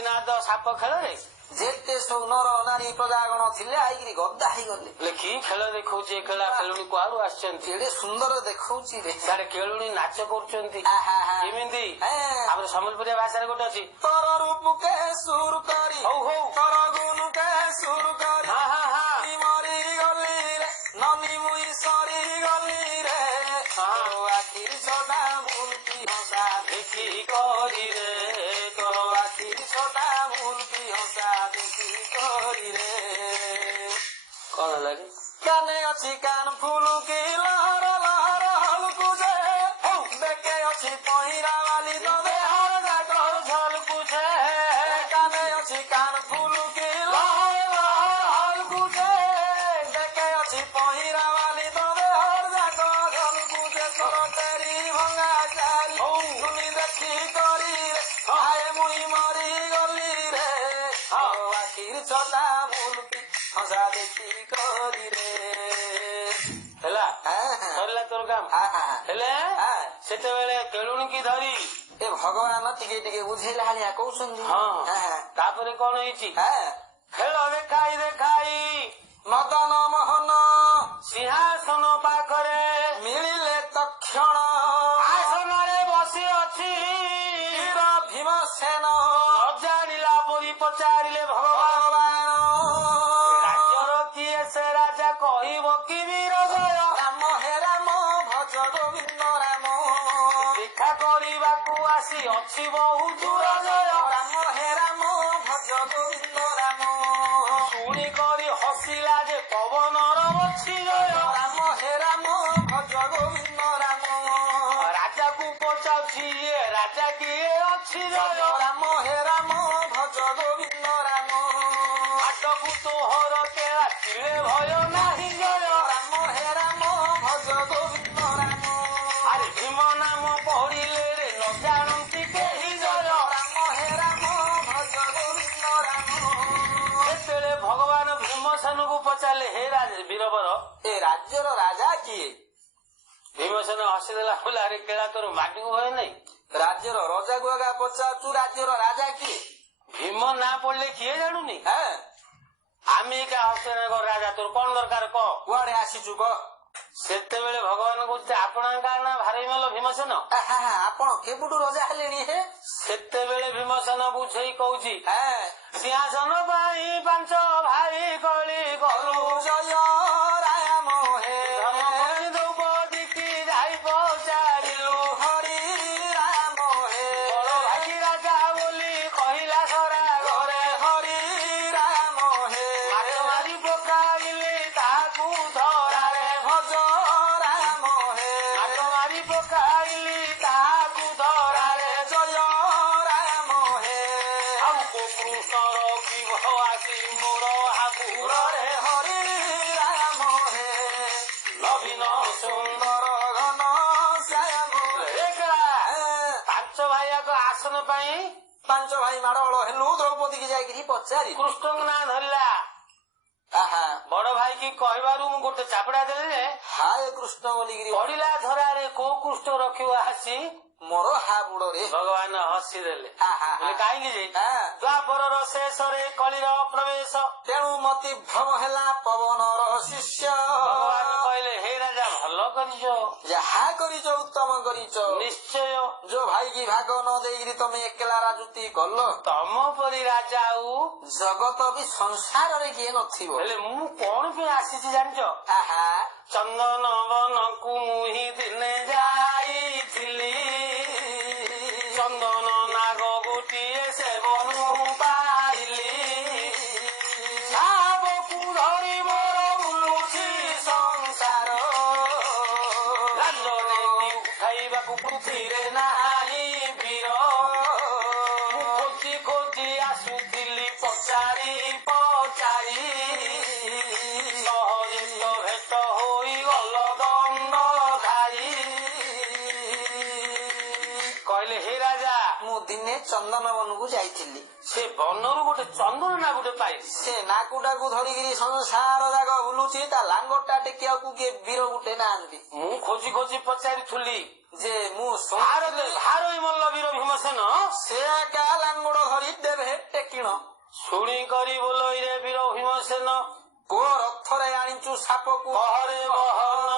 କାଶୀନାଥ ସାପ ଖେଳରେ ଯେତେ ସବୁ ନର ନାରୀ ପ୍ରଜାଗଣ ଥିଲେ ଆଇକିରି ଗଦା ହେଇଗଲେ। କି ଖେଳ ଦେଖଉଛି ଏ ଖେଳ ଖେଳୁଣି କୁଆଡୁ ଆସିଛନ୍ତି? କେଡେ ସୁନ୍ଦର ଦେଖଉଛି ରେ। ସିଆଡେ କେଳୁଣି ନାଚ କରୁଛନ୍ତି ଏମିତି। ହେଁ। ଆମର ସମ୍ବଲପୁରିଆ ଭାଷାରେ ଗୋଟେ ଅଛି, ତୋର ରୂପକେ ସୁର କରି ହଉ ହଉ ତୋର ଗୁଣକେ ସୁର କରି ହଁ ହଁ ହଁ ମରିଗଲି ରେ ନନି ମୁଇ ସରିଗଲି ରେ ତୋ ଆଖିର ସଦା ମୂର୍ତ୍ତି ହସା ଦେଖି କରି ରେ ତୋର ଆଖିର ସଦା ମୂର୍ତ୍ତି ହସା ଦେଖି କରି ରେ। କଣ ହେଲା କି? କାନେ ଅଛି କାନ ଫୁଲ କି ଲହର ଲହର ହଲକୁ ଯେ ବେକେ ଅଛି ପହିରା ବାଲି ତ ଦେହର ଯାକ ଝଲକୁ ଯେ କାନେ ଅଛି କାନ ଫୁଲ କି ଲହର ଲହର ହଲକୁ ଯେ ବେକେ ଅଛି ପହିରା ବାଲି ତ ଦେହର ଯାକ ଝଲକୁ ଯେ ତୋର ତେରି ଭଙ୍ଗା ଚାରି ଶୁଣି ଦେଖି କରି ରେ ଆଏ ମୁଇ ମରିଗଲି ରେ ଆଖିର ସଦା ମୂର୍ତ୍ତି ହସା ଦେଖି କରି ରେ। ହେଲା ସରିଲା ତୋର କାମ। ହେଲେ ସେତେବେଳେ କେଳୁଣିକି ଧରି ଏ ଭଗବାନ ଟିକେ ଟିକେ ବୁଝେଇଲା ଭଳିଆ କହୁଛନ୍ତି। ତାପରେ କଣ ହେଇଛି? ଖେଳ ଦେଖାଇ ଦେଖାଇ ମଦନ ମୋହନ ସିଂହାସନ ପାଖରେ ମିଳିଲେ ତକ୍ଷଣ ଆସନରେ ବସି ଅଛି ଭୀମସେନ ଅଜାଣିଲା ପରି ପଚାରିଲେ ଭଗବାନ ରାଜ୍ୟର କିଏ ସେ ରାଜା କହିବ କି ବୀର ଜୟ? ରାମ ହେ ରାମ ଭଜ ଗୋବିନ୍ଦ ରାମ ଦେଖା କରିବାକୁ ଆସି ଅଛି ବହୁ ଦୂର ଜୟ। ରାମ ହେ ରାମ ଭଜ ଗୋବିନ୍ଦ ରାମ ଶୁଣି କରି ହସିଲା ଯେ ପବନର ଅଛି ଜୟ। ରାମ ହେ ରାମ ଭଜ ଗୋବିନ୍ଦ ରାମ ରାଜାକୁ ପଚାରୁଛି ଏ ରାଜା କିଏ ଅଛି ଜୟ? ରାମ ହେ ରାମ ଭଜ ଗୋବିନ୍ଦ ରାମ ହାଟକୁ ତୋହର କେଳା ଚିଳେ ଭୟ ନାହିଁ ଜୟ। ରାମ ହେ ରାମ ଭଜ ଗୋବିନ୍ଦ ରାମ ଆରେ ଭୀମ ନାମ ପଢିଲେ ରେ ନ ଜାଣନ୍ତି କେହି ଜୟ। ରାମ ହେ ରାମ ଭଜ ଗୋବିନ୍ଦ ରାମ ଯେତେବେଳେ ଭଗବାନ ଭୀମସେନକୁ ପଚାରିଲେ ହେ ବୀରବର ଏ ରାଜ୍ୟର ରାଜା କିଏ? ଭୀମସେନ ହସିଦେଲା କହିଲା ଆରେ କେଳା ତୋର ମାଟିକୁ ଭୟ ନାହିଁ? ରାଜ୍ୟର ରଜାକୁ ଆଗା ପଚାରୁଛୁ ରାଜ୍ୟର ରାଜା କିଏ? ଭୀମ ନା ପଡିଲେ କିଏ ଜାଣୁନି? ଆମେ କା ହସ୍ତନଗର ରାଜା ତୋର କଣ ଦରକାର କହ? କୁଆଡେ ଆସିଛୁ କହ? ସେତେବେଳେ ଭଗବାନ କହୁଛି ଆପଣଙ୍କ ନା ଭାରି ମଲ ଭୀମସେନ। ଆପଣ କେବେଠୁ ରଜା ହେଲେଣି ହେ? ସେତେବେଳେ ଭୀମସେନ ବୁଝେଇ କହୁଛି ସିଂହାସନ ପାଇଁ ପାଞ୍ଚ ଭାଇ କଳି ଗଲୁ ଜୟ ରାମ ହେ ଦ୍ରୌପଦୀ କି ଯାଇ ପଚାରିଲୁ ହରି ରାମ ହେ ବଡ ଭାଇ ରାଜା ବୋଲି କହିଲା ସରା ଘରେ ହରି ରାମ ହେ ମାରି ପକାଇଲେ ତାହାକୁ ଧରାରେ ଭଜ ରାମ ହେ ମାରି ପକାଇଲି ତାହାକୁ ଧରାରେ ଜୟ ରାମ ହେ ଆଉ କୃଷ୍ଣର ବିଭ ଆସି ମୋର ହାବୁରରେ ହରି ରାମ ହେ ନବୀନ ସୁନ୍ଦର ଘନ ଶ୍ୟାମ ପାଞ୍ଚ ଭାଇଆଙ୍କ ଆସନ ପାଇଁ ପାଞ୍ଚ ଭାଇ ମାଡଳ ହେଲୁ ଦ୍ରୌପଦୀ କି ଯାଇକିରି ପଚାରି କୃଷ୍ଣଙ୍କ ନାଁ ଧରିଲା। ବଡ ଭାଇ କି କହିବାରୁ ମୁଁ ଗୋଟେ ଚାପଡା ଦେଲେ ହାୟ କୃଷ୍ଣ ବୋଲିକିରି ପଡିଲା ଧରାରେ କୋଉ କୃଷ୍ଣ ରଖିବ ଆସି ମୋର ହାବୁଡରେ ଭଗବାନ ହସିଦେଲେ। କାହିଁକି ଯେ ଦ୍ୱାପରର ଶେଷରେ କଳିର ପ୍ରବେଶ ତେଣୁ ମତି ଭ୍ରମ ହେଲା ପବନର ଶିଷ୍ୟ। ଭଗବାନ କହିଲେ ହେ ରାଜା ଭଲ କରିଛ, ଯାହା କରିଛ ଉତ୍ତମ କରିଛ। ନିଶ୍ଚୟ ଯୋ ଭାଇ କି ଭାଗ ନ ଦେଇକିରି ତମେ ଏକଲା ରାଜୁତି କଲ ତମ ପରି ରାଜା ଆଉ ଜଗତ ବି ସଂସାରରେ କିଏ ନଥିବ। ହେଲେ ମୁଁ କଣ ପାଇଁ ଆସିଛି ଜାଣିଛ? ଚନ୍ଦନ ବନକୁ ମୁହିଁ ଦିନେ ଯାଇଥିଲି ଚନ୍ଦନ ନାଗ ଗୋଟିଏ ସେବନୁ ପାଇଲି ସାପକୁ ଧରି ମୋର ବୁଲୁଛି ସଂସାର ରାଜରେ ଉଠାଇବାକୁ ପୃଥିବୀରେ ନାହିଁ ବୀର ମୁଁ ଖୋଜି ଖୋଜି ଆସୁଥିଲି ପଚାରି ପଚାରି ସହଜିତ ଭେଟ ହୋଇଗଲ ଦଣ୍ଡଧାରୀ କହିଲେ ହେ ରାଜା ମୁଁ ପାଏ ସେ ନାକୁଟାକୁ ଧରିକିରି ସଂସାର ଯାକ ବୁଲୁଛି ତା ଲାଙ୍ଗଟା ଟେକିବାକୁ କିଏ ବୀର ଗୋଟେ ନାହାନ୍ତି ମୁଁ ଖୋଜି ଖୋଜି ପଚାରିଥିଲି ଯେ ମୁଁ ଶୁଣିଥିଲି ଭାର ମଲ୍ଲ ବୀର ଭୀମସେନ ସେ ଏକା ଲାଙ୍ଗଡ ଧରି ଦେବେ ଟେକିଣ ଶୁଣି କରି ବୋଲଇରେ ବୀର ଭୀମସେନ କୋ ରଥରେ ଆଣିଛୁ ସାପକୁ କହରେ ମହନ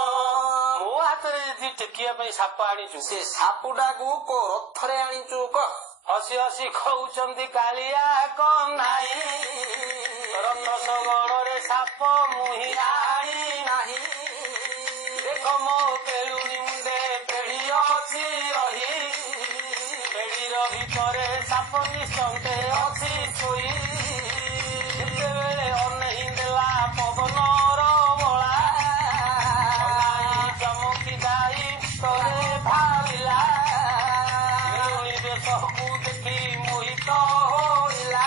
ମୋ ହାତରେ ଯଦି ଟେକିବା ପାଇଁ ସାପ ଆଣିଛୁ ସେ ସାପୁଟାକୁ କୋ ରଥରେ ଆଣିଛୁ କହ ହସି ହସି କହୁଛନ୍ତି କାଳିଆ କହ୍ନାଇ ରଥ ସଗଣରେ ସାପ ମୁହିଁ ଆଣି ନାହିଁ ଦେଖ ମୋ କେଳୁଣି ମୁଣ୍ଡେ ପେଢି ଅଛି ରହି ପେଢିର ଭିତରେ ସାପ ନିଶ୍ଚନ୍ତେ ଅଛି ଶୋଇ ଯେତେବେଳେ ଅନେଇ ଦେଲା ପବନର ବଳା ଚମକି ଯାଇ ତଳେ ଭାବିଲା କେଳୁଣି ଦେଶକୁ ଦେଖି ମୋହିତ ହୋଇଲା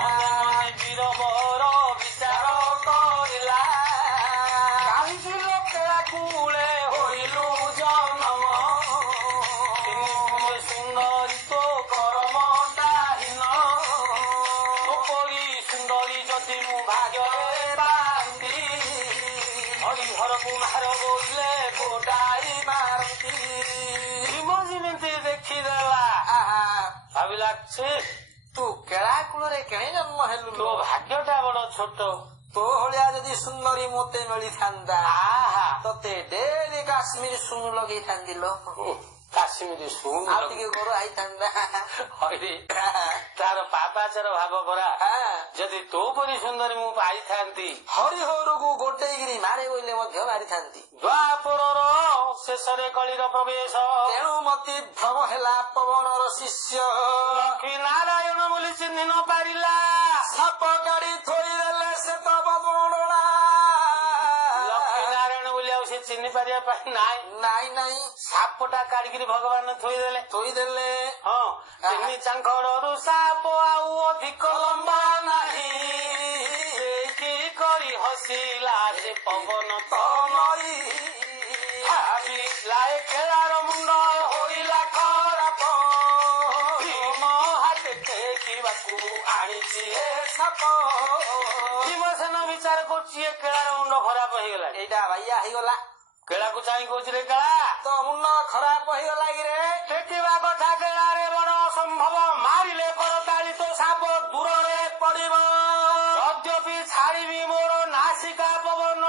ମନେ ମନେ ବୀରବର ବିଚାର କରିଲା କାହିଁକି ଲୋକେଳା କୂଳେ ହୋଇଲୁ ଜନମ ସୁନ୍ଦରୀ ତୋ କରମଟା ହୀନ ପରି ସୁନ୍ଦରୀ ଯଦି ମୁଁ ଭାଗ୍ୟରେ ପାଆନ୍ତି ହରିହରକୁ ମାର ବୋଇଲେ ଗୋଟାଇ ମାରନ୍ତି ଭୀମ ଯେମିତି ଦେଖିଦେଲା ଭାବିଲା ସେ ତୁ କେଳା କୂଳରେ କେଣେ ଜନ୍ମ ହେଲୁ ତୋ ଭାଗ୍ୟଟା ବଡ ଛୋଟ ତୋ ଭଳିଆ ଯଦି ସୁନ୍ଦରୀ ମତେ ମିଳିଥାନ୍ତା ଆହା ତତେ ଡେଲି କାଶ୍ମୀର ସୁନ ଲଗେଇଥାନ୍ତି ଲୋ କାଶ୍ମୀର ଶୁଣ ଆଉ ଟିକେ ଘର ଆଇଥାନ୍ତା ହଇରେ ତାର ପାପାଚାର ଭାବ ପରା ଯଦି ତୋ ପରି ସୁନ୍ଦରୀ ମୁଁ ପାଇଥାନ୍ତି ହରିହରକୁ ଗୋଟେଇକିରି ମାରେ ବୋଇଲେ ମଧ୍ୟ ମାରିଥାନ୍ତି ଦ୍ୱାପରର ଶେଷରେ କଳିର ପ୍ରବେଶ ତେଣୁ ମତେ ଭ୍ରମ ହେଲା ପବନର ଶିଷ୍ୟ ଲକ୍ଷ୍ମୀ ନାରାୟଣ ବୋଲି ଚିହ୍ନି ନ ପାରିଲା ସାପ କାଢି ଥୋଇଦେଲେ ସେ ତ ବଦଳା ଲକ୍ଷ୍ମୀ ନାରାୟଣ ବୋଲି ଆଉ ସେ ଚିହ୍ନି ପାରିବା ପାଇଁ ନାହିଁ ନାଇଁ ନାଇଁ ସାପଟା କାଢିକିରି ଭଗବାନ ଥୋଇଦେଲେ ଥୋଇଦେଲେ ହଁ ତିନି ଚାଙ୍କଡରୁ ସାପ ଆଉ ଅଧିକ ଲମ୍ବା ନାହିଁ କି କରି ହସିଲା ସେ ପବନ ତନଇ ଭାବିଲା ଏ ଖେଳାର ମୁଣ୍ଡ ହୋଇଲା ଖରାପ ଭୀମ ହାତେ ଟେକିବାକୁ ଆଣିଛି ଏ ସାପ ଭୀମସେନ ବିଚାର କରୁଛି ଏ ଖେଳାର ମୁଣ୍ଡ ଖରାପ ହେଇଗଲା ଏଇଟା ବାଇଆ ହେଇଗଲା କେଳାକୁ ଚାହିଁ କହୁଛି ରେ କେଳା ତ ମୁଣ୍ଡ ଖରାପ ହେଇଗଲା କିରେ ଟେକିବା କଥା କେଳାରେ ବଡ ଅସମ୍ଭବ ମାରିଲେ କରତାଳି ତ ସାପ ଦୂରରେ ପଡିବ ଯଦ୍ୟପି ଛାଡ଼ିବି ମୋର ନାସିକା ପବନ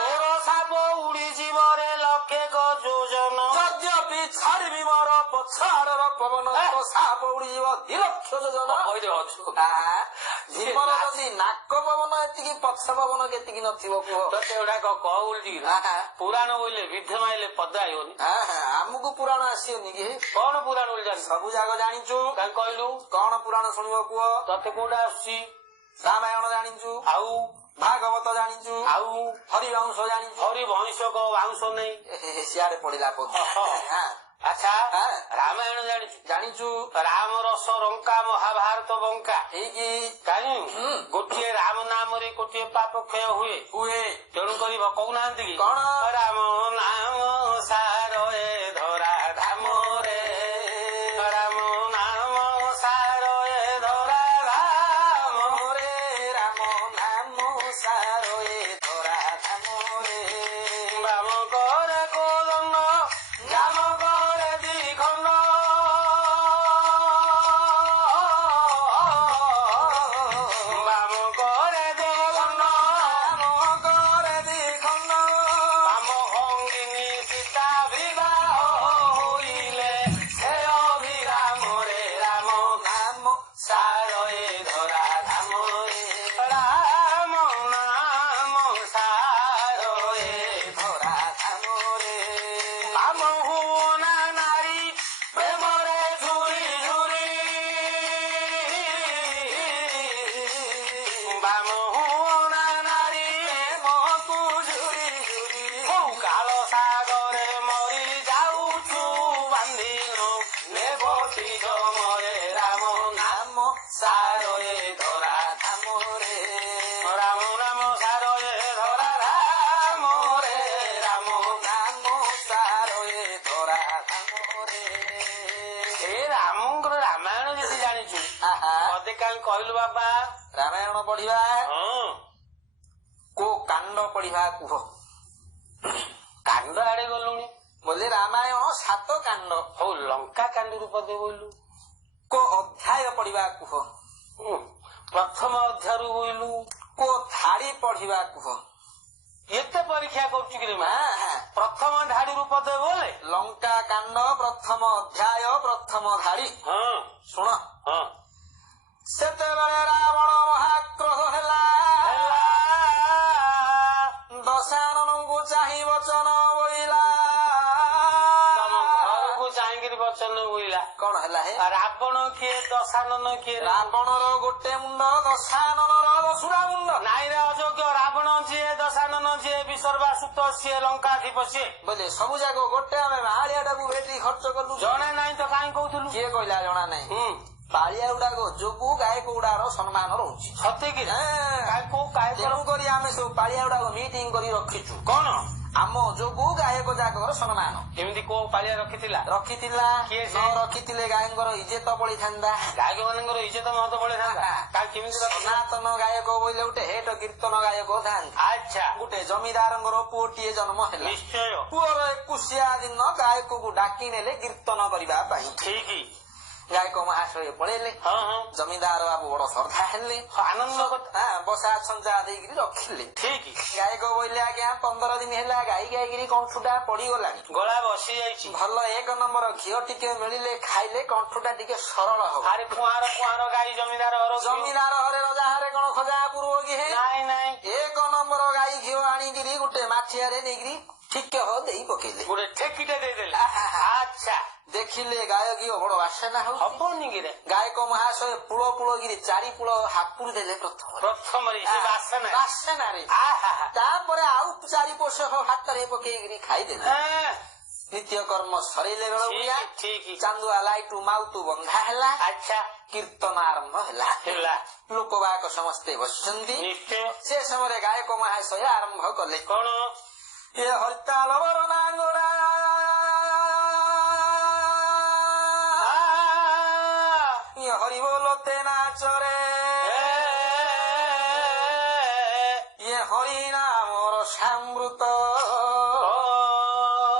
ତୋର ସାପ ଉଡିଯିବ ରେ ଲକ୍ଷେ ଯୋଜନ ଯଦ୍ୟପି ଛାଡ଼ିବି ମୋର ପଛାଡର ପବନ ତ ସାପ ଉଡିଯିବ 2 ଲକ୍ଷ ଯୋଜନ ଜୀବନ ଯଦି ନାକ ପବନ ଏତିକି ପଛ ପବନ କେତିକି ନଥିବ କୁହ ତତେ ଗୁଡାକ କହୁଛି ପୁରାଣ ବୋଇଲେ ବିଧେ ମାଇଲେ ପଦା ଆଇବନି ଆମକୁ ପୁରାଣ ଆସିବନି କି କଣ ପୁରାଣ ବୋଲି ଜାଣିଛୁ ସବୁ ଯାକ ଜାଣିଛୁ କାହିଁ କହିଲୁ କଣ ପୁରାଣ ଶୁଣିବ କୁହ ତତେ କୋଉଟା ଆସୁଛି ରାମାୟଣ ଜାଣିଛୁ ଆଉ ଭାଗବତ ଜାଣିଛୁ ଆଉ ହରିବଂଶ ଜାଣିଛୁ ହରି ବଂଶ ବାଉଁଶ ନେଇ ସିଆଡେ ପଡିଲା ପଦ ଆଚ୍ଛା ରାମାୟଣ ଜାଣିଛୁ ଜାଣିଛୁ ରାମ ରସ ରଙ୍କା ମହାଭାରତ ବଙ୍କା ହେଇକି କାହିଁ ଗୋଟିଏ ରାମ ନାମରେ ଗୋଟିଏ ପାପ କ୍ଷୟ ହୁଏ ହୁଏ ତେଣୁ କରିବ କହୁନାହାନ୍ତି କି କଣ ରାମ ନାମ ସାର ଏ ଧରା ଧାମରେ ରାମ ନାମ ସାର ଏ ଧରା ଧାମରେ ରାମ ନାମ ସାର ଏ ଧରା ଧାମରେ ବାମ କରେ କୋଦଣ୍ଡ ରାମ କରେ ଦ୍ୱିଖଣ୍ଡ ବାମ କରେ ଦୋଦଣ୍ଡ ରାମ କରେ ଦ୍ୱିଖଣ୍ଡ ବାମ ଭଙ୍ଗିନୀ ସୀତା ବିବାହ ହୋଇଲେ ସେ ଅଭିରାମରେ ରାମ ନାମ ସାର ଏ ଧରା ଧାମରେ ରାମ ନାମ ସାର ଏ ଧରା ଧାମରେ ବାମ ହୁଅନା ନାରୀ ପ୍ରେମରେ ଝୁରି ଝୁରି ବାମ ହୁଅନା ନାରୀ ମକୁ ଝୁରି ଝୁରି ହଉ କାଳ ସାଗରେ ମରି ଯାଉଛୁ ବାନ୍ଧିନ ନେବଟି ଜମରେ ରାମ ନାମ ସାର ଏ ଧରା ଧାମରେ ରାମ ନାମ ସାର ଏ ଧରା ଧାମରେ ରାମ ନାମ ସାର ଏ ଧରା ଧାମରେ ଏ ରାମଙ୍କର ରାମାୟଣ ଯଦି ଜାଣିଛୁ ଆହା ପଦେ କାହିଁ କହିଲୁ ବାପା? ରାମାୟଣ ପଢିବା ହଁ କୋ କାଣ୍ଡ ପଢିବା କୁହ। କାଣ୍ଡ ଆଡେ ଗଲୁଣି। ବୋଲେ ରାମାୟଣ 7 କାଣ୍ଡ। ହଉ ଲଙ୍କା କାଣ୍ଡରୁ ପଦେ ବୋଇଲୁ। କୋ ଅଧ୍ୟାୟ ପଢିବା କୁହ। ପ୍ରଥମ ଅଧ୍ୟାୟରୁ ବୋଇଲୁ। କୋ ଧାଡି ପଢିବା କୁହ। ଏତେ ପରୀକ୍ଷା କରୁଛୁ କି ରେ ମା? ହଁ। ପ୍ରଥମ ଧାଡିରୁ ପଦେ ବୋଲେ। ଲଙ୍କା କାଣ୍ଡ ପ୍ରଥମ ଅଧ୍ୟାୟ ପ୍ରଥମ ଧାଡି। ହଁ ଶୁଣ। ହଁ ସେତେବେଳେ ରାବଣ ମହାକ୍ରୋଧ ହେଲା, ଦଶାନନଙ୍କୁ ଚାହିଁ ବଚନ ବୋଇଲା। ତମ ଘରକୁ ଚାହିଁକିରି ବଚନ ବୋଇଲା। କଣ ହେଲା ହେ? ରାବଣ କିଏ ଦଶାନନ କିଏ? ରାବଣର ଗୋଟେ ମୁଣ୍ଡ, ଦଶାନନର 10ଟା ମୁଣ୍ଡ। ନାଇରେ ଅଯୋଗ୍ୟ। ରାବଣ ଯିଏ, ଦଶାନନ ଯିଏ, ବିସର୍ବାସୁତ ସିଏ, ଲଙ୍କାଧିପ ସିଏ। ବୋଲେ ସବୁ ଯାକ ଗୋଟେ ଆମେ ମାଳିଆଟାକୁ ଭେଟି ଖର୍ଚ୍ଚ କଲୁ। ଜଣେ ନାହିଁ ତ କାହିଁ କହୁଥିଲୁ? କିଏ କହିଲା ଜଣା ନାହିଁ। ପାଳିଆ ଗୁଡାକ ଯୋଗୁ ଗାୟକ ଗୁଡାର ସମ୍ମାନ ରହୁଛି। ସତେକି? ତେଣୁ କରି ଆମେ ସବୁ ପାଳିଆ ଗୁଡାକ ମିଟିଂ କରି ରଖିଛୁ। କଣ ଆମ ଯୋଗୁ ଗାୟକ ଯାକର ସମ୍ମାନ। ଏମିତି କୋଉ ପାଳିଆ ରଖିଥିଲା? ରଖିଥିଲା। କିଏ ସେ? ନ ରଖିଥିଲେ ଗାୟକଙ୍କର ଇଜ୍ଜତ ପଡିଥାନ୍ତା। ଗାୟକ ମାନଙ୍କର ଇଜ୍ଜତ ମହତ ପଡିଥାନ୍ତା। କାହିଁ କେମିତି ରଖିଥିଲା? ସନାତନ ଗାୟକ ବୋଇଲେ ଗୋଟେ ହେଟ କୀର୍ତ୍ତନ ଗାୟକ ଥାନ୍ତି। ଆଚ୍ଛା। ଗୋଟେ ଜମିଦାରଙ୍କର ପୁଅଟିଏ ଜନ୍ମ ହେଲା। ନିଶ୍ଚୟ। ପୁଅର 21 ଦିନ ଗାୟକକୁ ଡାକି ନେଲେ କୀର୍ତ୍ତନ କରିବା ପାଇଁ। ଠିକ। ଗାୟକ ମହାଶୟ ପଳେଇଲେ। ହଁ ହଁ। ଜମିଦାର ବାବୁ ବଡ ଶ୍ରଦ୍ଧା ହେଲେ। ଆନନ୍ଦ କଥା। ବସା ଛଞ୍ଚା ଦେଇକିରି ରଖିଲେ। ଠିକ। ଗାୟକ ବୋଇଲେ ଆଜ୍ଞା 15 ଦିନ ହେଲା ଗାଈ ଗାଇକିରି କଣ୍ଠୁଟା ପଡିଗଲାଣି। ଗଳା ବସି ଯାଇଛି। ଭଲ 1 ନମ୍ବର ଘିଅ ଟିକେ ମିଳିଲେ ଖାଇଲେ କଣ୍ଠୁଟା ଟିକେ ସରଳ ହବ। ଆରେ କୁଆଁର କୁଆଁର ଗାଈ ଜମିଦାର ଘର। ଜମିଦାର ଘରେ ରଜା ଘରେ କଣ ଖଜା ପୂର୍ବ କି ହେ? ନାଇଁ ନାଇଁ। 1 ନମ୍ବର ଗାଈ ଘିଅ ଆଣିକିରି ଗୋଟେ ମାଠିଆରେ ନେଇକିରି ଠିକ ଦେଇ ପକେଇଲେ। ଗୋଟେ ଠେକିଟେ ଦେଇଦେଲେ। ଆଚ୍ଛା। ଦେଖିଲେ ଗାୟ ଘିଅ ବଡ ବାସନା ହଉଛି। ହବନି କିରେ? ଗାୟକ ମହାଶୟ ପୁଳ ପୁଳଗିରି 4 ପୁଳ ହାପୁଡି ଦେଲେ ପ୍ରଥମରେ ସେ ବାସନା। ବାସନାରେ। ତାପରେ ଆଉ 4 ପୋଷ ହାତରେ ପକେଇକିରି ଖାଇଦେଲେ। ନିତ୍ୟକର୍ମ ସରିଲେ ବେଳ ଠିକ। ଚାନ୍ଦୁଆ ଲାଇଟୁ ମାଉତୁ ବନ୍ଧା ହେଲା। ଆଚ୍ଛା। କୀର୍ତ୍ତନ ଆରମ୍ଭ ହେଲା। ଲୋକବାକ ସମସ୍ତେ ବସିଛନ୍ତି। ନିଶ୍ଚୟ। ସେ ସମୟରେ ଗାୟକ ମହାଶୟ ଆରମ୍ଭ କଲେ। କଣ? ଏ ହରିତାଳ ବରନାଙ୍ଗଣା ହରିବୋଲ ନାଚରେ ଇଏ ହରିନାମର ସାମୃତ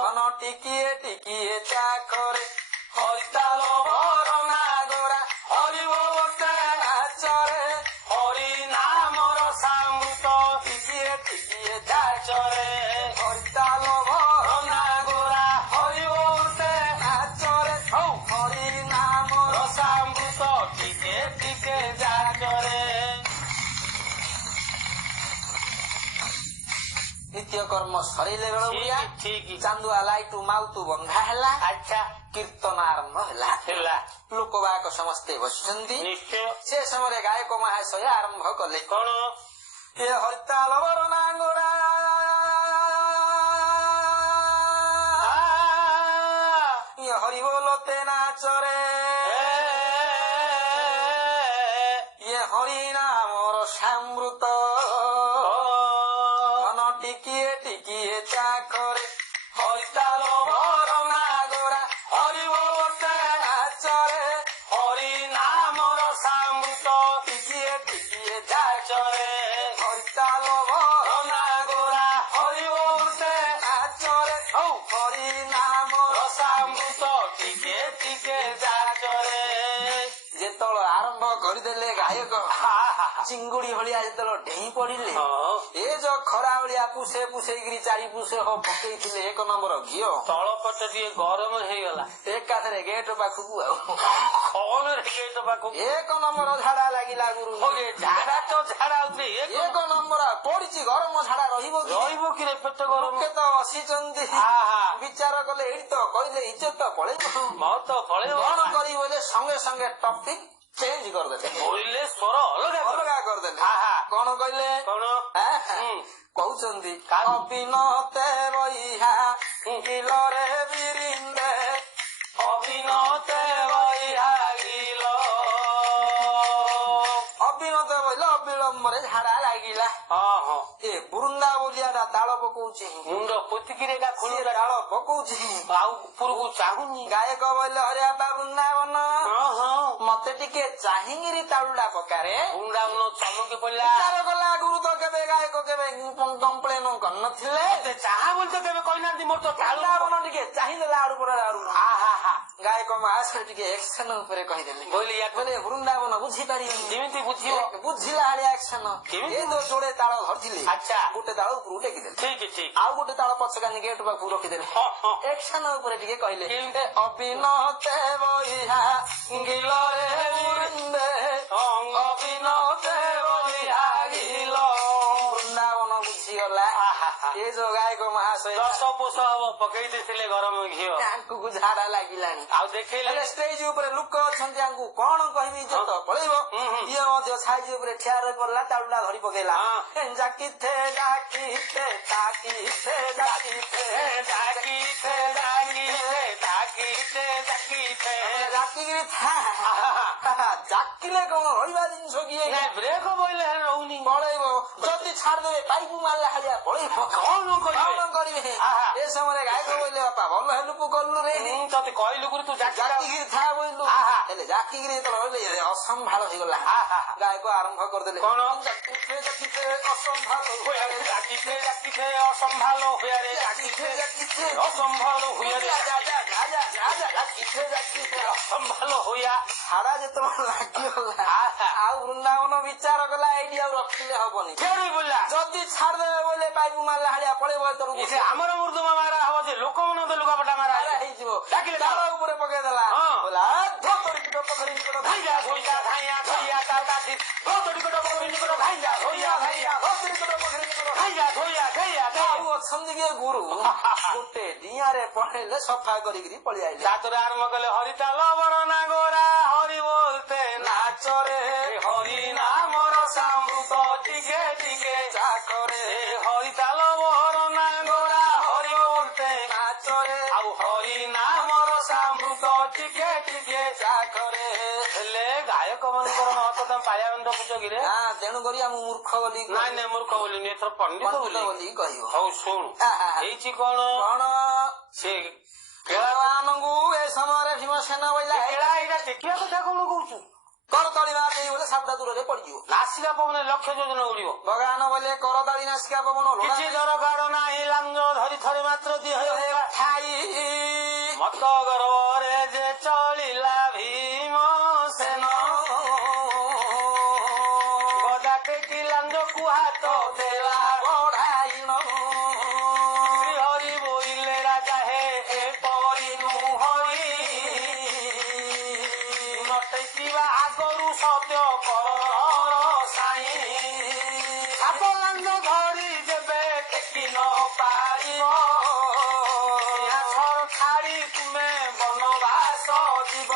ଧନ ଟିକିଏ ଟିକିଏ ଚାକରେ ହରିତାଳ ବରନାଗରା ହରିବୋଲ ନାଚରେ ହରିନାମର ସାମୃତ ଟିକିଏ ଟିକିଏ ଚାକରେ ହରିତାଳ ବରନାଗରା ହରିବୋଲ ନାଚରେ ହରିନାମର ସାମୃତ ଟିକେ ଟିକେ ଜାଗରେ। ନିତ୍ୟକର୍ମ ସରିଲେ ବେଳ ଠିକ। ଚାନ୍ଦୁଆ ଲାଇଟୁ ମାଉତୁ ବନ୍ଧା ହେଲା। ଆଚ୍ଛା। କୀର୍ତ୍ତନ ଆରମ୍ଭ ହେଲା। ଲୋକବାକ ସମସ୍ତେ ବସିଛନ୍ତି। ନିଶ୍ଚୟ। ସେ ସମୟରେ ଗାୟକ ମହାଶୟ ଆରମ୍ଭ କଲେ। କଣ? ଏ ହରିତାଳ ବରନାଙ୍ଗଣା ହରିବୋଲ ନାଚରେ ଇଏ ହରିନାମର ସାମୃତ ଧନ ଟିକିଏ ଟିକିଏ ଚାକରେ ହରିତାଳ ବରନାଗରା ହରିବୋଲ ନାଚରେ ହରିନାମର ସାମୃତ ଟିକିଏ ଟିକିଏ ଚାକରେ ହରିତାଳ ବରନାଗରା ହରିବୋଲ ନାଚରେ ହରିନାମର ସାମୃତ ଟିକେ ଟିକେ ଜାଗରେ। ଯେତେବେଳେ ଆରମ୍ଭ କରିଦେଲେ ଗାୟକ ଚିଙ୍ଗୁଡି ଭଳିଆ ଯେତେବେଳେ ଡେଇଁ ପଡିଲେ ଏ ଯୋଉ ଖରା ଭଳିଆ ପୁଷେ ପୁଷେଇକିରି 4 ପୁଷ ପକେଇଥିଲେ 1 ନମ୍ବର ଘିଅ ତଳ ପଟ ଟିକେ ଗରମ ହେଇଗଲା। ଏକାଥରେ ଗେଟ ପାଖକୁ ଆଉ ଗେଟ ପାଖକୁ 1 ନମ୍ବର ଝାଡା ଲାଗିଲା ଗୁରୁ। ଝାଡା ତ ଝାଡା ହଉଛି। 1 ନମ୍ବର ପଡିଛି ଗରମ ଝାଡା ରହିବ କିରେ ପେଟ ଗରମ? ତ ବସିଛନ୍ତି ବିଚାର କଲେ ଏଇଠି ତ କହିଲେ ଇଜ୍ଜତ ପଳେଇବ। ମତ ପଳେଇବ। କଣ କରିବ ବୋଲେ ସଙ୍ଗେ ସଙ୍ଗେ ଟପିକ ଚେଞ୍ଜ କରିଦେଲେ। ବୋଇଲେ ସ୍ୱର ଅଲଗା କରିଦେଲେ। କଣ କହିଲେ? କଣ କହୁଛନ୍ତି ଅବିନତେ ବଇହା ଗିଲରେ ବିରିନ୍ଦେ ଅବିନତେ ବଇହା ଗିଲ। ଅବିନତେ ବଇଲ ବିଳମ୍ବରେ ଝାଡା ଲାଗିଲା ହଁ ଏ ବୃନ୍ଦାବଲିଆଟା ତାଳ ପକଉଛି ମୁଣ୍ଡ ପୋତିକିରେ ଏକା ସିଏ ଖୋଲିଲା ତାଳ ପକଉଛି ଆଉ ଉପରକୁ ଚାହୁଁନି ଗାୟକ ବୋଇଲେ ହରେ ବାପା ବୃନ୍ଦାବନ ହଁ ମତେ ଟିକେ ଚାହିଁକିରି ତାଳୁଟା ପକାରେ ବୃନ୍ଦାବନ ଚମକି ପଡିଲା ବିଚାର କଲା ଆଗରୁ ତ କେବେ ଗାୟକ କେବେ କମ୍ପ୍ଲେନ କରିନଥିଲେ ସେ ଚାହା ବୋଲି ତ କେବେ କହିନାହାନ୍ତି ମୋର ତ ଚାଲୁ ବୃନ୍ଦାବନ ଟିକେ ଚାହିଁଦେଲା ଆଡୁ ପରେ ଆଡୁ ହା ଗାୟକ ମହାଶୟ ଟିକେ ଏକ୍ସନ ଉପରେ କହିଦେଲେ ବୋଇଲି ବୋଲେ ବୃନ୍ଦାବନ ବୁଝିପାରିବନି ଯେମିତି ବୁଝିବ ବୁଝିଲା ଆଳିଆ ଏକ୍ସନ କେମିତି? ଏ ତ ଯୋଡେ ତାଳ ଧରିଥିଲେ ଆଚ୍ଛା ଗୋଟେ ତାଳ ଉପରକୁ ଟେକିଦେଲେ ଠିକ ଆଉ ଗୋଟେ ତାଳ ପଛକାନି ଗେଟ୍ ପାଖକୁ ରଖିଦେଲେ ହଁ ଏକ୍ସନ ଉପରେ ଟିକେ କହିଲେ କେମିତି? ଅବିନତେ ବଇହା ଗିଲରେ ବୃନ୍ଦେ ଅବିନତେ ବଇହା ଗିଲ ବୃନ୍ଦାବନ ବୁଝିଗଲା ଏ ଯୋଉ ଗାୟକ ମହାଶୟ 10 ପୋଷ ହବ ପକେଇ ଦେଇଥିଲେ ଗରମ ଘିଅ ତାଙ୍କୁ ଝାଡା ଲାଗିଲାଣି ଆଉ ଦେଖେଇଲେ ହେଲେ ଷ୍ଟେଜ ଉପରେ ଲୋକ ଅଛନ୍ତି ଆଙ୍କୁ କଣ କହିବି ଯେ ତ ପଳେଇବ ଇଏ ମଧ୍ୟ ସାଇଜ ଉପରେ ଠିଆ ରହି ପଡିଲା ତାଳୁଟା ଧରି ପକେଇଲା ଜାକିଥେ ଡାକିଥେ ଡାକିଥେ ଡାକିଥେ ଡାକିତେ ଡାକିତେ ଡାକିତେ ଡାକିତେ ଡାକିକିରି ଜାକିଲେ କଣ ରହିବା ଜିନିଷ କିଏ ବ୍ରେକ ବୋଇଲେ ରହୁନି ପଳେଇବ ଯଦି ଛାଡିଦେବେ ପାଇପ୍ ମାରିଲା ହାଳିଆ ପଳେଇବ କଣ କଣ କରିବେ ଏ ସମୟରେ ଗାୟକ ବୋଇଲେ ବାପା ଭଲ ହେଲୁ କଲୁ ରେ ତତେ କହିଲୁ ଗୁରୁ ତୁ ଜାକିକିରି ଥା ବୋଇଲୁ ହେଲେ ଜାକିକିରି ଯେତେବେଳେ ଅସମ୍ଭାଳ ହେଇଗଲା ଗାୟକ ଆରମ୍ଭ କରିଦେଲେ କଣ ଜାକିଥେ ଜାକିଥେ ଅସମ୍ଭାଳ ଡାକିତେ ଡାକିତେ ଅସମ୍ଭାଳ ହୁଆରେ ଜାକିଥେ ଜାକିଥେ ଅସମ୍ଭାଳ ହୁଆରେ ଜାକିଥେ ଜାକିଥେ ଅସମ୍ଭାଳ ହୁଆ ଝାଡା ଯେତେବେଳେ ଲାଗିଗଲା ଆଉ ବୃନ୍ଦାବନ ବିଚାର କଲା ଏଇଠି ଆଉ ରଖିଲେ ହବନି ଫେରି ବୁଲା ଯଦି ଛାଡିଦେବେ ବୋଇଲେ ପାଇପ୍ ମାରିଲା ହାଳିଆ ପଳେଇବ ତରକୁ ସେ ଆମର ମୃଦୁମା ମାରା ହବ ଯେ ଲୋକମାନେ ତ ଲୁଗାପଟା ମାରା ହେଇଯିବ ଡାକିଲେ ତାଳ ଉପରେ ପକେଇଦେଲା ବୋଲା ପୋଖରୀ ନିକଟ ଭାଇଆ ଧୋଇଆ ଧାଇଆ ଧୋଇଆ କାଟି ଧୋତଡ଼ି କୋଟ ପୋଖରୀ ନିକଟ ଭାଇଆ ଧୋଇଆ ଭାଇଆ ପୋଖରୀ ନିକଟ ଭାଇଆ ଧୋଇଆ ଧୋଇଆ ଆଉ ଅଛନ୍ତି କିଏ ଗୁରୁ ଗୋଟେ ଡିଆରେ ପଳେଇଲେ ସଫା କରିକିରି ପଳେଇ ଆଇଲେ ତାପରେ ଆରମ୍ଭ କଲେ ହରିତାଲ ବରନା ଗୋରା ହରି ବୋଲତେ ନାଚରେ ହରି ନାମର ସାମୃତ ଟିକେ ଟିକେ ଚାକରେ ହରିତାଲ ବରନା ଗୋରା ହରି ବୋଲତେ ନାଚରେ ଆଉ ହରି ନାମର ସାମୃତ ଟିକେ ଟିକେ ଚାକରେ ହେଲେ ଗାୟକ ମାନଙ୍କର ମହତ୍ଵ ତମେ ପାଳିଆ ମେଣ୍ଟ ପୁଛକିରେ ତେଣୁ କରି ଆମ ମୂର୍ଖ ବୋଲି ନାଇଁ ନାଇଁ ମୂର୍ଖ ବୋଲିନି ଏଥର ପଣ୍ଡିତ ବୋଲି କହିବ ହଉ ଶୁଣୁ ହେଇଛି କଣ କଣ ସେ ଭଗବାନଙ୍କୁ ଏ ସମୟରେ ଭୀମସେନ ବୋଇଲା ଏଇଟା ଦେଖିବା କଥା କଣ କହୁଛୁ କରତଳି ମାରି ବୋଲେ ସାପଟା ଦୂରରେ ପଡିଯିବ ନାସିକା ପବନ ଲକ୍ଷ ଯୋଜନା ଉଡିବ ଭଗବାନ ବୋଲେ କରତାଳି ନାସିକା ପବନ କିଛି ଦରକାର ନାହିଁ ଲାଞ୍ଜ ଧରି ଥରେ ମାତ୍ର ଦିହ ଠାଇ ମତ ଗର୍ବରେ ଯେ ଚଳିଲା ଭୀମସେନ ଗଦା ଟେକି ଲାଞ୍ଜକୁ ହାତ ଦେଲା ବଢାଇଣ ଶ୍ରୀହରି ବୋଇଲେ ରାଜା ହେ ଏପରି ନୁହରି ନଟେକିବା ଆଗରୁ ସତ୍ୟ କର ସାଇ ସାପ ଲାଞ୍ଜ ଧରି ଯେବେ ଟେକି ନ ପାରିବ ଛାଡି ତୁମେ ବନବାସ ଯିବ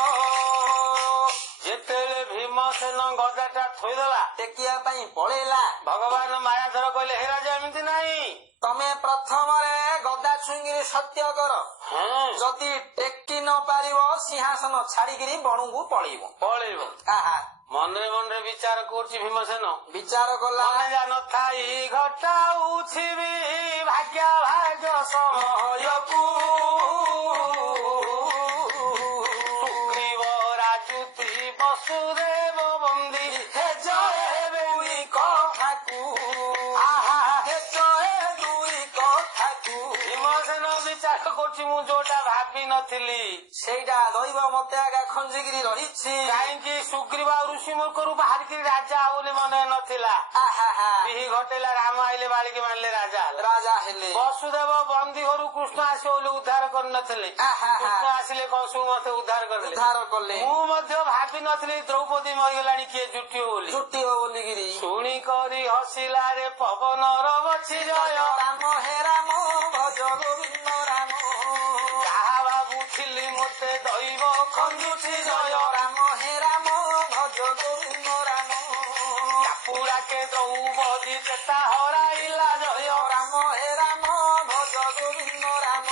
ଯେତେବେଳେ ଭୀମସେନ ଗଦାଟା ଥୋଇଦେଲା ଟେକିବା ପାଇଁ ପଳେଇଲା ଭଗବାନ ମାୟାଧର କହିଲେ ହେ ରାଜା ଏମିତି ନାହିଁ ତମେ ପ୍ରଥମରେ ଗଦା ଛୁଇଁକିରି ସତ୍ୟ କର ଯଦି ଟେକି ନ ପାରିବ ସିଂହାସନ ଛାଡିକିରି ବଣକୁ ପଳେଇବ ମନରେ ମନରେ ବିଚାର କରୁଛି ଭୀମସେନ ବିଚାର କଲା ନଥାଇ ଘଟାଉଛି ଭାଗ୍ୟ ଭାଗ୍ୟ ସମୟକୁ ସୁଗ୍ରୀବ ରାଜୁତି ବସୁଦେବ ବନ୍ଦୀ ହେ ଜୟ ଦୁଇ କଥାକୁ ହେ ଜୟ ଦୁଇ କଥାକୁ ଭୀମସେନ ବିଚାର କରୁଛି ମୁଁ ଯୋଉଟା ଭାବିନଥିଲି ସେଇଟା ଦୈବ ମତେ ଆଗା ଖଞ୍ଜିକିରି ରହିଛି କାହିଁକି ସୁଗ୍ରୀବ ଆଉ ଋଷି ମୁଖରୁ ବାହାରିକିରି ରାଜା ବୋଲି ମନେ ନଥିଲା ବିହି ଘଟେଇଲା ରାମ ଆଇଲେ ବାଳିକି ମାରିଲେ ରାଜା ହେଲେ ବସୁଦେବ ବନ୍ଦୀ ଘରୁ କୃଷ୍ଣ ଆସିବ ବୋଲି ଉଦ୍ଧାର କରିନଥିଲେ କୃଷ୍ଣ ଆସିଲେ କଂସକୁ ମତେ ଉଦ୍ଧାର କଲେ ମୁଁ ମଧ୍ୟ ଭାବିନଥିଲି ଦ୍ରୌପଦୀ ମରିଗଲାଣି କିଏ ଜୁଟିବ ବୋଲିକିରି ଶୁଣି କରି ହସିଲା ରେ ପବନର ବଛି ଜୟ ରାମ ହେ ରାମ ଭଜ ଗୋବିନ୍ଦ ରାମ ଯାହା ଭାବୁଥିଲି ମତେ ଦୈବ ଖଞ୍ଜୁଛି ଜୟ ରାମ ହେ ରାମ ଭଜ ଗୋବିନ୍ଦ ରାମ ପୁରାକେ ଦ୍ରୌପଦୀ ଚେତା ହରାଇଲା ଜୟ ରାମ ହେ ରାମ ଭଜ ଗୋବିନ୍ଦ ରାମ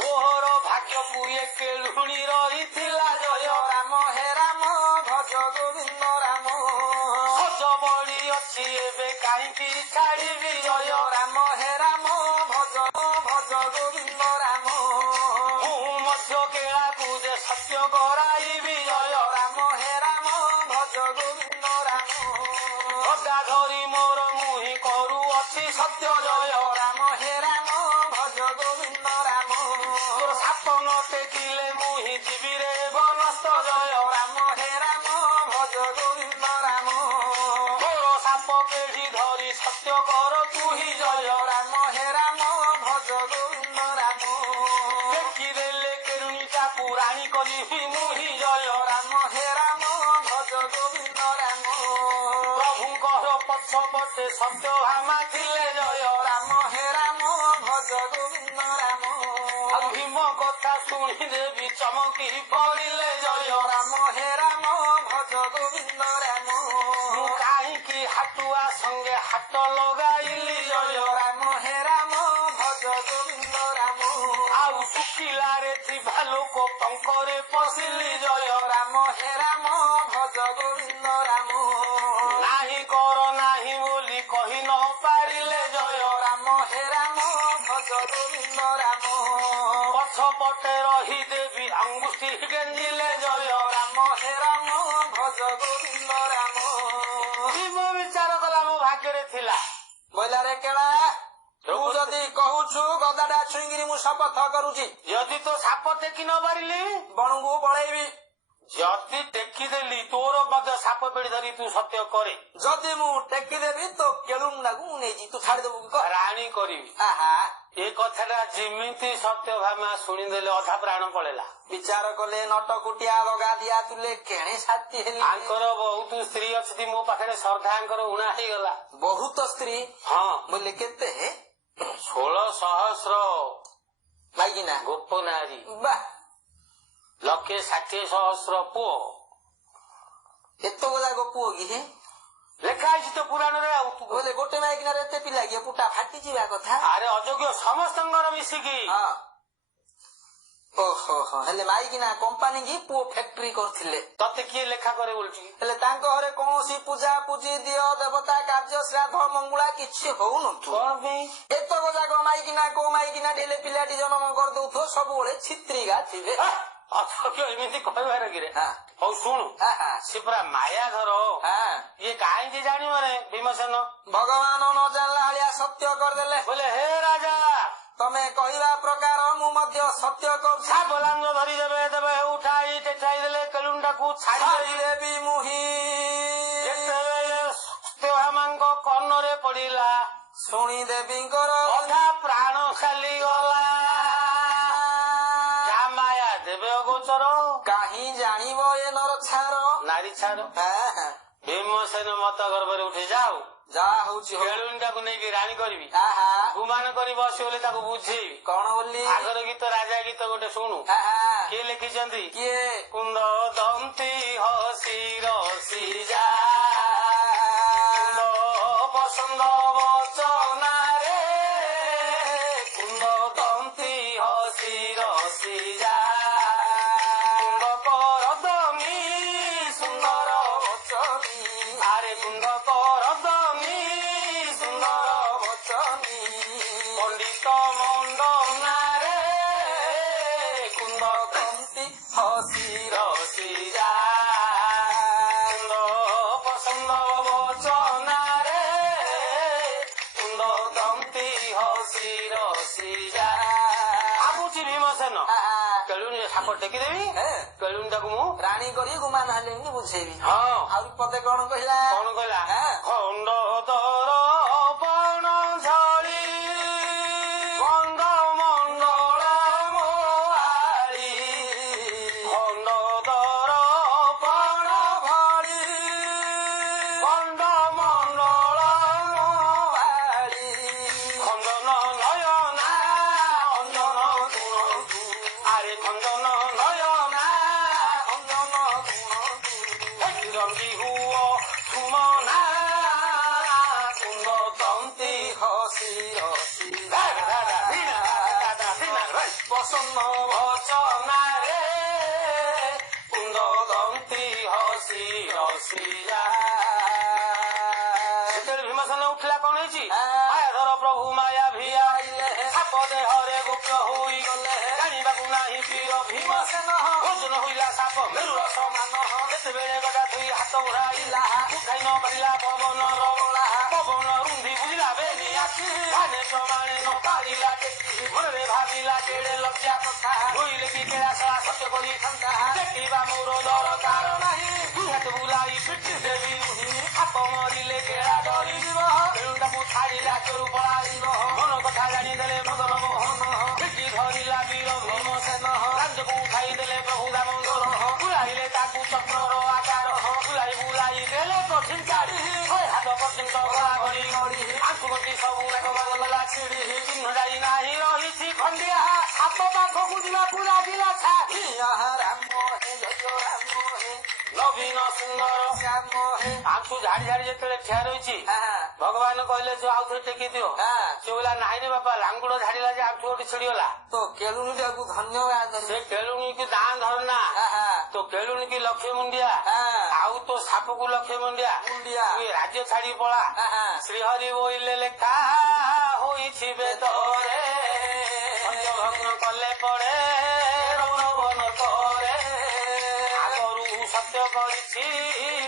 ମୋର ଭାଗ୍ୟକୁ ଏ କେଳୁଣି ରହିଥିଲା ଜୟ ରାମ ହେ ରାମ ଭଜ ଗୋବିନ୍ଦ ରାମ ସଜ ବଳି ଅଛି ଏବେ କାହିଁକି ଛାଡ଼ିବି ଜୟ ରାମ ହେ ରାମ ଭଜ ଭଜ ଗୋବିନ୍ଦ ରାମ ମୁଁ ମଧ୍ୟ କେଳାକୁ ଯେ ସତ୍ୟ କରାଇବି ଜୟ ରାମ ହେ ରାମ ଭଜ ଗୋବିନ୍ଦ ରାମ ଗଦା ଧରି ମୋର ମୁହିଁ କରୁଅଛି ସତ୍ୟ ଜୟ ରାମ ହେ ରାମ ଭଜ ଗୋବିନ୍ଦ ରାମ ତୋର ସାପ ନ ଟେକିଲେ ମୁହିଁ ଯିବି ରେ ବନସ୍ତ ଜୟ ରାମ ହେ ରାମ ଭଜ ଗୋବିନ୍ଦ ରାମ ତୋର ସାପ ପେଢ଼ି ଧରି ସତ୍ୟ କର ତୁ ହିଁ ଜୟ ରାମ ହେ ରାମ ଭଜ ଗୋବିନ୍ଦ ରାମ ଦେଖିଦେଲେ କେରୁଣିଟାକୁ ରାଣୀ କରିବି ମୁହିଁ ଜୟ ରାମ ହେ ରାମ ଭଜ ଗୋବିନ୍ଦ ରାମ ପ୍ରଭୁଙ୍କର ପଛ ପଟେ ସତ୍ୟ ଭାମା ଥିଲେ ଜୟ ରାମ ହେ ରାମ ଭଜ ଗୋବିନ୍ଦ ରାମ ଆଉ ଭୀମ କଥା ଶୁଣିଦେବି ଚମକି ପଡ଼ିଲେ ଜୟ ରାମ ହେ ରାମ ଭଜ ଗୋବିନ୍ଦ ରାମ ମୁଁ କାହିଁକି ହାଟୁଆ ସଙ୍ଗେ ହାଟ ଲଗାଇଲି ଜୟ ରାମ ହେ ରାମ ଭଜ ଗୋବିନ୍ଦ ରାମ ଆଉ ଶୁଖିଲାରେ ଥିବା ଲୋକ ପଙ୍କରେ ପଶିଲି ଜୟ ରାମ ହେ ରାମ ଭଜ ଗୋବିନ୍ଦ ରାମ ନାହିଁ କର ନାହିଁ ବୋଲି କହି ନ ପାରିଲେ ଜୟ ରାମ ହେ ରାମ ଭଜ ଗୋବିନ୍ଦ ରାମ ପଛ ପଟେ ରହିଦେବି ଅଙ୍ଗୁଷ୍ଠି ଗେଞ୍ଜିଲେ ଜୟ ରାମ ହେ ରାମ ଭଜ ଗୋବିନ୍ଦ ରାମ ଭୀମ ବିଚାର କଲା ମୋ ଭାଗ୍ୟରେ ଥିଲା ବୋଇଲାରେ କେଳା ତୁ ଯଦି କହୁଛୁ ଗଦାଟା ଛୁଇଁକିରି ମୁଁ ଶପଥ କରୁଛି ଯଦି ତ ସାପ ଟେକି ନ ପାରିଲି ବଣକୁ ପଳେଇବି ଯଦି ଟେକିଦେଲି ତୋର ମଧ୍ୟ ସାପ ପେଢି ଧରି ତୁ ସତ୍ୟ କରେ ଯଦି ମୁଁ ଟେକିଦେବି ତ କେଳୁଣ୍ଡାକୁ ମୁଁ ନେଇଛି ତୁ ଛାଡିଦେବୁ କି କହ? ରାଣୀ କରିବି ଆହା ଏ କଥାଟା ଯେମିତି ସତ୍ୟ ଭାମା ଶୁଣିଦେଲେ ଅଧା ପ୍ରାଣ ପଳେଇଲା ବିଚାର କଲେ ନଟ କୁଟିଆ ଲଗା ଦିଆ ତୁଲେ କେଣେ ସାଥି ହେଲି ଆଙ୍କର ବହୁତ ସ୍ତ୍ରୀ ଅଛନ୍ତି ମୋ ପାଖରେ ଶ୍ରଦ୍ଧାଙ୍କର ଉଣା ହେଇଗଲା ବହୁତ ସ୍ତ୍ରୀ ହଁ ବୋଇଲେ କେତେ 16,000 ମାଇକିନା ଗୋପ ନାରୀ ବା 1,60,000 ପୁଅ ଏତେ ଗୋଦାକ ପୁଅ କି ହେ ଲେଖା ହେଇଛି ତ ପୁରାଣରେ ଆଉ ତୁ ବୋଇଲେ ଗୋଟେ ମାଇକିନାରେ ଏତେ ପିଲା କିଏ ପୁଟା ଫାଟିଯିବା କଥା ଆରେ ଅଯୋଗ୍ୟ ସମସ୍ତଙ୍କର ମିଶିକି ହଁ ଓହୋ ହେଲେ ମାଇକିନା କମ୍ପାନୀ କି ପୁଅ ଫ୍ୟାକ୍ଟ୍ରି କରିଥିଲେ ତତେ କିଏ ଲେଖା କରେ ବୋଲୁଛି ହେଲେ ତାଙ୍କ ଘରେ କୌଣସି ପୂଜା ପୂଜି ଦିଅ ଦେବତା କାର୍ଯ୍ୟ ଶ୍ରାଦ୍ଧ ମଙ୍ଗୁଳା କିଛି ହଉନଥିବ କଣ ପାଇଁ ଏତକ ଯାକ ମାଇକିନା କୋଉ ମାଇକିନା ଢେଲେ ପିଲାଟି ଜନ୍ମ କରିଦଉଥିବ ସବୁବେଳେ ଛିତ୍ରିକା ଥିବେ ଅଯୋଗ୍ୟ ଏମିତି କହିବାର କିରେ ହଁ। ହଉ ଶୁଣୁ ଆହା, ସେ ପୁରା ମାୟା ଘର ହଁ। ଇଏ କାହିଁକି ଜାଣିବ ରେ ଭୀମସେନ ଭଗବାନ ନ ଜାଣିଲା ଭଳିଆ ସତ୍ୟ କରିଦେଲେ ବୋଲେ ହେ ରାଜା ତମେ କହିବା ପ୍ରକାର ମୁଁ ମଧ୍ୟ ସତ୍ୟ କରୁଛି ସାବଲାଙ୍ଗ ଧରିଦେବେ ଦେବେ ଉଠାଇ ଟେଚାଇ ଦେଲେ କେଲୁଣ୍ଡାକୁ ଛାଡିଦେବି ଛାଡ଼ିଦେବି ମୁହିଁ ଯେତେବେଳେ ସତ୍ୟଭାମାଙ୍କ କର୍ଣ୍ଣରେ ପଡିଲା ଶୁଣି ଦେବୀଙ୍କର ଅଧା ପ୍ରାଣ ଖାଲି ଗଲା ଯାହା ମାୟା ଦେବେ ଅଗୋଚର କାହିଁ ଜାଣିବ ଏ ନର ଛାର ନାରୀ ଛାଡ ଭୀମସେନ ମତ ଗର୍ଭରେ ଉଠି ଯାଉ ଯାହା ହଉଛି ହଉ କେଳୁଣ୍ଡାକୁ ନେଇକି ରାଣୀ କରିବି ଆହା ଗୁମାନ କରି ବସି ବୋଲି ତାକୁ ବୁଝେଇବି କଣ ବୋଲି ଆଗର ଗୀତ ରାଜା ଗୀତ ଗୋଟେ ଶୁଣୁ ଆହା କିଏ ଲେଖିଛନ୍ତି କିଏ କୁନ୍ଦ ଦନ୍ତୀ ହସି ରସି ଯା କୁନ୍ଦ ପସନ୍ଦ ବଚନାରେ କୁନ୍ଦ ଦନ୍ତୀ ହସି ରସି ଯା କୁନ୍ଦ କରଦମି ସୁନ୍ଦର ବଚନି ଆରେ କୁନ୍ଦ କରଦମି ସୁନ୍ଦର ବଚନି ପଣ୍ଡିତ ମଣ୍ଡନାରେ କୁନ୍ଦ କନ୍ତି ହସି ରସି ଯା କୁନ୍ଦ ପସନ୍ଦ ବଚନାରେ କୁନ୍ଦ ଦନ୍ତୀ ହସି ରସି ଯା ଭାବୁଛି ଭୀମସେନ ଆହା କେଳୁଣି ସାପ ଟେକିଦେବି ହେ କେଳୁଣିଟାକୁ ମୁଁ ରାଣୀ କରି ଗୁମାନ ହେଲେ ଏମିତି ବୁଝେଇବି ହଁ ଆହୁରି ପଦେ କଣ କହିଲା କଣ କହିଲା ହଁ। ଖଣ୍ଡ ଦର ବଣ ଝଳି ଗନ୍ଧ ମଣ୍ଡଳ ମୋଆଳି ଖଣ୍ଡ ଦର ବଣ ଭଳି ଗନ୍ଧ ମଣ୍ଡଳ ବାଳି ଖଣ୍ଡନ ନୟନା ଅଞ୍ଜନ ଗୁଣ ଆରେ ଖଣ୍ଡନ ନୟନା ଅଞ୍ଜନ ଗୁଣ ରଙ୍ଗି ହୁଅ ସୁମନା ଯେତେବେଳେ ଭୀମସେନ ଉଠିଲା କଣ ହେଇଛି ହଁ। ମାୟାଧର ପ୍ରଭୁ ମାୟା ଭିଆ ଆଇଲେ ସାପ ଦେହରେ ଗୁପ୍ତ ହୋଇଗଲେ ଜାଣିବାକୁ ନାହିଁ ବୀର ଭୀମସେନ ଭୋଜନ ହୋଇଲା ସାପ ମେରୁର ସମାନ ଯେତେବେଳେ ଗଦା ଧୋଇ ହାତ ଉଠାଇଲା ଉଠାଇ ନ ପାରିଲା ପବନର ବଳା ପବନ ରୁନ୍ଧି ବୁଝିଲା ବେନି ଆଖି ବାଣେ ସବାଣେ ନ ପାରିଲା ଦେଖି ମନରେ ଭାବିଲା କେଡ଼େ ଲଜ୍ଜା କଥା ଧୋଇଲେ କି କେଳା ସଳା ସତ୍ୟ କରିଥାନ୍ତା ଦେଖିବା ମୋର ଦରକାର ନାହିଁ ଦୁଇ ହାତ ବୁଲାଇ ପିଟି ଦେବି ସାପ ମରିଲେ କେଳା ଡରିଯିବ ତେଣୁ ତାକୁ ଛାଡ଼ିଲା ଚୋରୁ ପଳାଇବ ମନ କଥା ଜାଣିଦେଲେ ମଦନ ମୋହନ ପିଟି ଧରିଲା ବୀର ଭୀମସେନ ରାଜ୍ୟକୁ ଉଠାଇଦେଲେ ପ୍ରଭୁ ଦାମୋଦର ବୁଲାଇଲେ ତାକୁ ଚକ୍ରର ଆକାର ବୁଲାଇ ବୁଲାଇ ଦେଲେ କଠିନ କାଢି ଶହେ ହାତ ପର୍ଯ୍ୟନ୍ତ ଗଳା ଘଡ଼ି ଘଡ଼ି ଆଙ୍କୁ ଗତି ସବୁ ନାକ ଗଲା ଛିଡ଼ି ଚିହ୍ନ ଯାଇ ନାହିଁ ରହିଛି ଖଣ୍ଡିଆ ସାପ ପାଖକୁ ଯିବାକୁ ଲାଗିଲା ଛାଡ଼ି ରାମ ହେ ଜୟ ରାମ ହେ ନବୀନ ସୁନ୍ଦର ଶ୍ୟାମ ହେ ଆଙ୍କୁ ଝାଡ଼ି ଝାଡ଼ି ଯେତେବେଳେ ଠିଆ ରହିଛି ଭଗବାନ କହିଲେ ଯୋଉ ଆଉ ଥରେ ଟେକି ଦିଅ ସେ କହିଲା ନାହିଁ ରେ ବାପା ଲାଙ୍ଗୁଡ ଝାଡ଼ିଲା ଯେ ଆଣ୍ଠୁ ଗୋଟେ ଛିଡ଼ିଗଲା ତ କେଳୁଣିଟାକୁ ଧନ୍ୟବାଦ ସେ କେଳୁଣି କି ଦାଁ ଧରନା ତୋ କେଳୁଣି କି ଲକ୍ଷ୍ୟ ମୁଣ୍ଡିଆ ଆଉ ତୋ ସାପକୁ ଲକ୍ଷ୍ୟ ମୁଣ୍ଡିଆ ମୁଣ୍ଡିଆ ତୁ ଏ ରାଜ୍ୟ ଛାଡ଼ି ପଳା ଶ୍ରୀହରି ବୋଇଲେ ଲେଖା ହୋଇଛି ବେଦରେ ଭଗ୍ନ କଲେ ପଡେ ରଣବନ ତଳେ ଆଗରୁ ସତ୍ୟ କରିଛି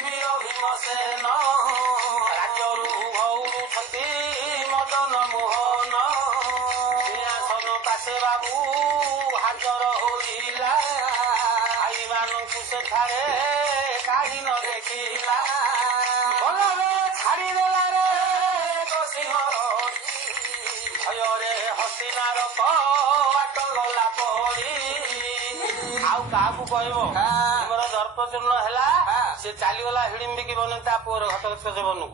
ବୀର ଭୀମସେନ ରାଜ୍ୟରୁ ଘଉରୁଛନ୍ତି ମଦନ ମୋହନ ସିଂହାସନ ପାଶେ ବାବୁ ହାଜର ହୋଇଲା ଭାଇମାନଙ୍କୁ ସେଠାରେ କାଢି ନ ଦେଖିଲା ଭଲରେ ଛାଡ଼ିଦେଲା ରେ ସିଂହର ଭୟରେ ହସିନାର ବାଟ ଗଲା ପଡ଼ି ଆଉ କାହାକୁ କହିବ ଭୀମର ଦର୍ପଚୂର୍ଣ୍ଣ ହେଲା ସେ ଚାଲିଗଲା ହିଡିମ୍ବିକି ବନେ ତା ପୁଅର ଘଟୋତ୍କଚ ବନକୁ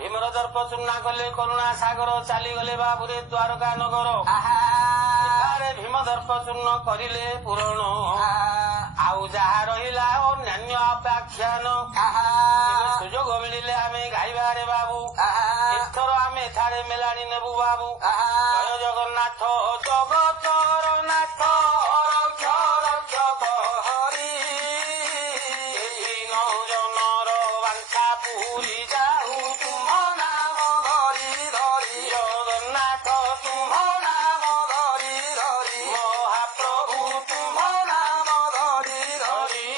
ଭୀମର ଦର୍ପଚୂର୍ଣ୍ଣା କଲେ କରୁଣା ସାଗର ଚାଲିଗଲେ ବାବୁରେ ଦ୍ୱାରକା ନଗର ଏଠାରେ ଭୀମ ଦର୍ପଚୂର୍ଣ୍ଣ କରିଲେ ପୂରଣ ଆଉ ଯାହା ରହିଲା ଅନ୍ୟାନ୍ୟ ଅପାଖ୍ୟାନ ସୁଯୋଗ ମିଳିଲେ ଆମେ ଗାଇବାରେ ବାବୁ ଏଥର ଆମେ ଏଠାରେ ମେଲାଣି ନେବୁ ବାବୁ ଜୟ ଜଗନ୍ନାଥ ଜଗତର ନାଥ ରକ୍ଷ ରକ୍ଷକ ହରି ଜନର ବାଞ୍ଛା ପୁରୀ ଯାଉ ତୁମ ନାମ ଧରି ଧରି ଜଗନ୍ନାଥ ତୁମ ନାମ ଧରି ଧରି ମହାପ୍ରଭୁ ତୁମ ନାମ ଧରି ଧରି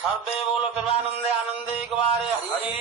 সর্বে বল প্রেমানন্দে আনন্দে একবারে হরি